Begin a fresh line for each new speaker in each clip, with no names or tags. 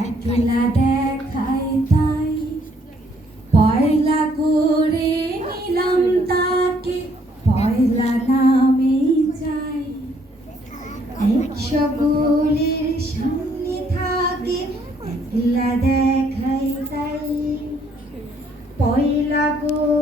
একলা দেখাই তাই। পয়লা করে নিলাম তাকে, পয়লা নামে যাই। একশো গোলের সামনে থাকে, একলা দেখাই তাই। পয়লা করে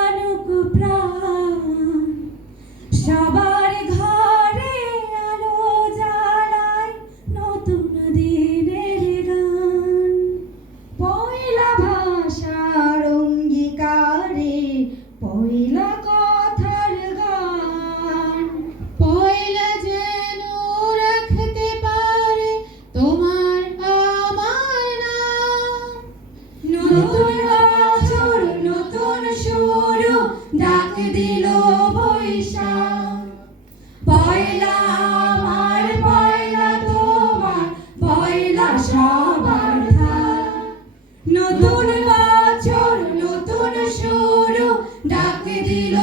পয়লা পয়লা তোমার পয়লা নতুন বছর নতুন শুরু ডাক দিল